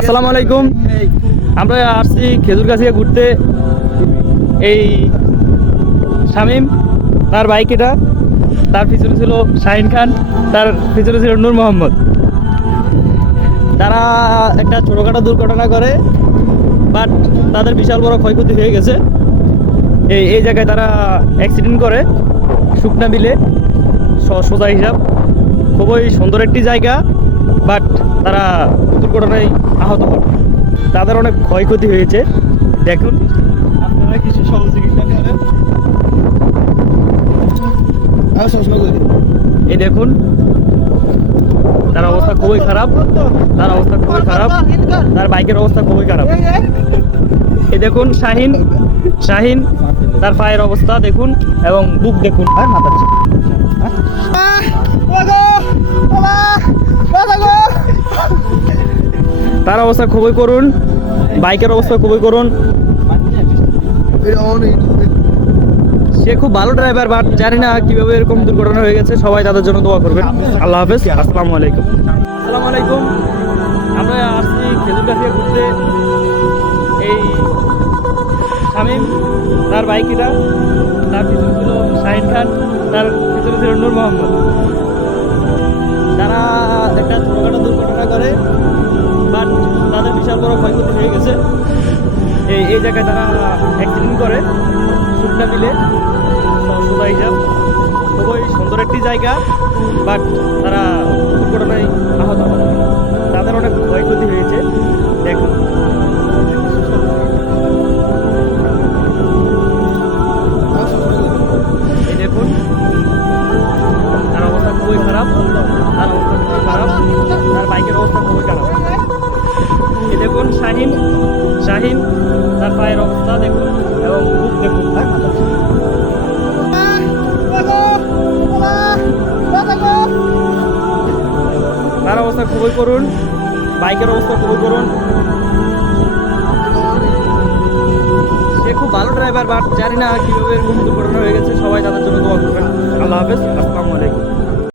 আসসালামু আলাইকুম। আমরা আসছি খেজুরগাছিয়া ঘুরতে। এই শামীম, তার বাইক এটা, তার পিছনে ছিল শাহিন খান, তার পিছনে ছিল নূর মোহাম্মদ। তারা একটা ছোটোখাটো দুর্ঘটনা করে, বাট তাদের বিশাল বড় ক্ষয়ক্ষতি হয়ে গেছে। এই জায়গায় তারা অ্যাক্সিডেন্ট করে শুকনা বিলে, সোজা হিসাব। খুবই সুন্দর একটি জায়গা, বাট তারা দুর্ঘটনায় আহত হন। তাদের অনেক ক্ষয়ক্ষতি হয়েছে। দেখুন, আপনারা কিছু সহযোগিতা করেন। এই দেখুন, তার অবস্থা খুবই খারাপ, তার বাইকের অবস্থা খুবই খারাপ। এই দেখুন শাহিন, তার পায়ের অবস্থা দেখুন এবং বুক দেখুন আর মাথা। তার অবস্থা খুবই করুণ, বাইকের অবস্থা খুবই করুণ। সে খুব ভালো ড্রাইভার, বাট জানি না কিভাবে এরকম দুর্ঘটনা হয়ে গেছে। সবাই তাদের জন্য দোয়া করবেন। আল্লাহ হাফেজ। আসসালামু আলাইকুম। আমরা আসছি খেজুরগাছিয়া ঘুরতে। এই শামীম, তার বাইক এটা, তার পিছনে ছিল শাহিন খান, তার পিছনে ছিল নূর মোহাম্মদ। তারা একটা ছোটোখাটো দুর্ঘটনা করে, বাট তাদের বিশাল বড় ক্ষয়ক্ষতি হয়ে গেছে। এই জায়গায় তারা অ্যাক্সিডেন্ট করে শুকনা বিলে, সোজা হিসাব। খুবই সুন্দর একটি জায়গা, বাট তারা দুর্ঘটনায় আহত হন। তাদের অনেক ক্ষয়ক্ষতি হয়েছে। দেখুন, এই দেখুন, তার অবস্থা খুবই খারাপ, তার বাইকের অবস্থা খুবই খারাপ। এই দেখুন শাহিন, তার পায়ের অবস্থা দেখুন এবং বুক দেখুন আর মাথা। তার অবস্থা খুবই করুণ, বাইকের অবস্থা খুবই করুণ। সে খুব ভালো ড্রাইভার, বাট জানি না কিভাবে এরকম দুর্ঘটনা হয়ে গেছে। সবাই তাদের জন্য দোয়া করবেন। আল্লাহ হাফেজ। আসসালামু আলাইকুম।